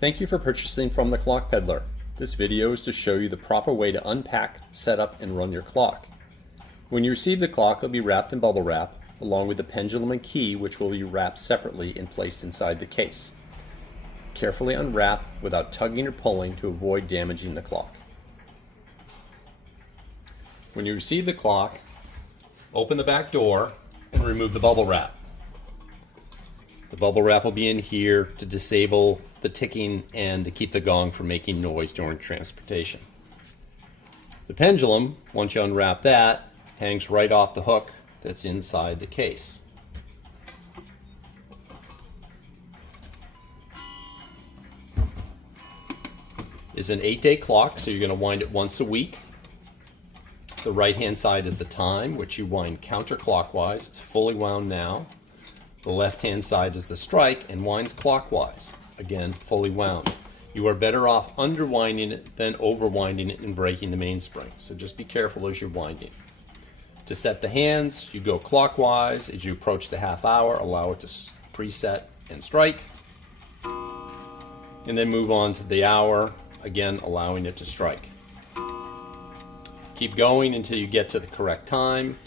Thank you for purchasing from the Clock Peddler. This video is to show you the proper way to unpack, set up, and run your clock. When you receive the clock, it will be wrapped in bubble wrap, along with the pendulum and key, which will be wrapped separately and placed inside the case. Carefully unwrap without tugging or pulling to avoid damaging the clock. When you receive the clock, open the back door and remove the bubble wrap. The bubble wrap will be in here to disable the ticking and to keep the gong from making noise during transportation. The pendulum, once you unwrap that, hangs right off the hook that's inside the case. It's an 8-day clock, so you're going to wind it once a week. The right-hand side is the time, which you wind counterclockwise. It's fully wound now. The left-hand side is the strike and winds clockwise. Again, fully wound. You are better off underwinding it than overwinding it and breaking the mainspring. So just be careful as you're winding. To set the hands, you go clockwise. As you approach the half hour, allow it to preset and strike. And then move on to the hour, again allowing it to strike. Keep going until you get to the correct time.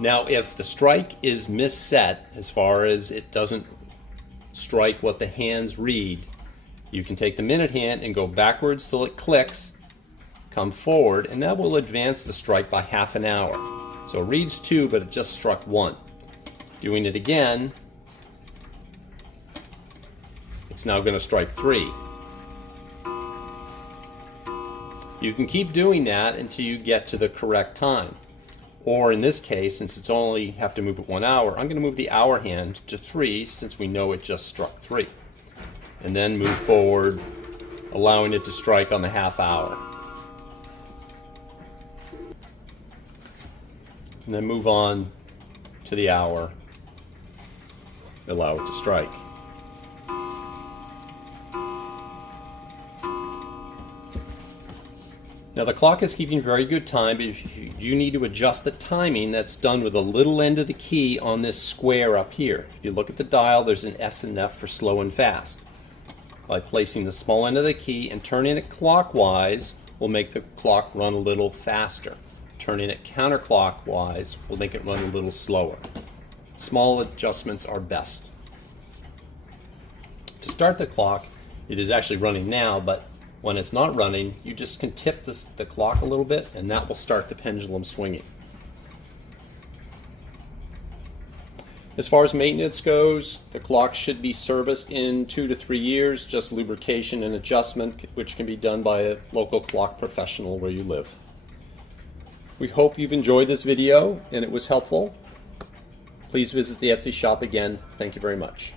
Now, if the strike is misset, as far as it doesn't strike what the hands read, you can take the minute hand and go backwards till it clicks, come forward, and that will advance the strike by half an hour. So it reads 2, but it just struck 1. Doing it again, it's now going to strike 3. You can keep doing that until you get to the correct time. Or in this case, since it's only have to move it 1 hour, I'm going to move the hour hand to 3 since we know it just struck 3. And then move forward, allowing it to strike on the half hour. And then move on to the hour, allow it to strike. Now the clock is keeping very good time, but if you do need to adjust the timing, that's done with a little end of the key on this square up here. If you look at the dial, there's an S and F for slow and fast. By placing the small end of the key and turning it clockwise will make the clock run a little faster. Turning it counterclockwise will make it run a little slower. Small adjustments are best. To start the clock, it is actually running now, but when it's not running, you just can tip the clock a little bit and that will start the pendulum swinging. As far as maintenance goes, the clock should be serviced in 2 to 3 years, just lubrication and adjustment, which can be done by a local clock professional where you live. We hope you've enjoyed this video and it was helpful. Please visit the Etsy shop again. Thank you very much.